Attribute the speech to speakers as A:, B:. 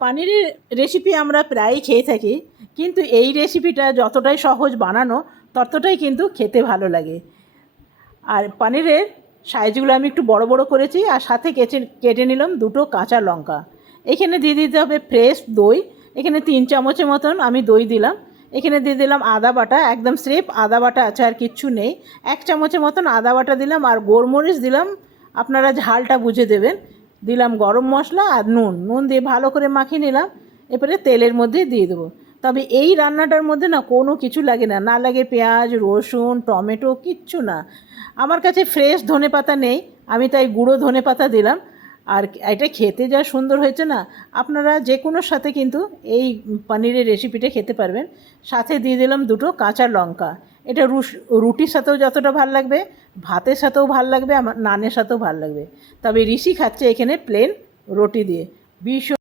A: পানিরের recipe আমরা প্রায়ই খেয়ে থাকি, কিন্তু এই রেসিপিটা যতটাই সহজ বানানো, ততটাই কিন্তু খেতে ভালো লাগে। আর পানিরের সাইজগুলো আমি একটু বড় বড় করেছি, আর সাথে কেটে কেটে নিলাম দুটো কাঁচা লঙ্কা। এখানে দিয়ে দিতে হবে ফ্রেশ দই, এখানে তিন চামচের মতন আমি দই দিলাম। এখানে দিয়ে দিলাম আদা বাটা, একদম স্রেফ আদা বাটা আছে আর কিচ্ছু নেই। এক চামচের মতন আদা বাটা দিলাম, আর গোলমরিচ দিলাম, আপনারা ঝালটা বুঝে দেবেন। দিলাম গরম মশলা আর নুন। নুন দিয়ে ভালো করে মাখিয়ে নিলাম এরপরে তেলের মধ্যে দিয়ে দেবো। তবে এই রান্নাটার মধ্যে না কোনো কিছু লাগে না না লাগে পেঁয়াজ, রসুন, টমেটো, কিচ্ছু না। আমার কাছে ফ্রেশ ধনে পাতা নেই, আমি তাই গুঁড়ো ধনে পাতা দিলাম। আর এটা খেতে যা সুন্দর হয়েছে না, আপনারা যে কোনো সাথে কিন্তু এই পনিরের রেসিপিটা খেতে পারবেন। সাথে দিয়ে দিলাম দুটো কাঁচা লঙ্কা। এটা রুটির সাথেও যতটা ভালো লাগবে, ভাতের সাথেও ভালো লাগবে, আমার নানের সাথেও ভালো লাগবে। তবে ঋষি খাচ্ছে এখানে প্লেন রুটি দিয়ে। ভীষণ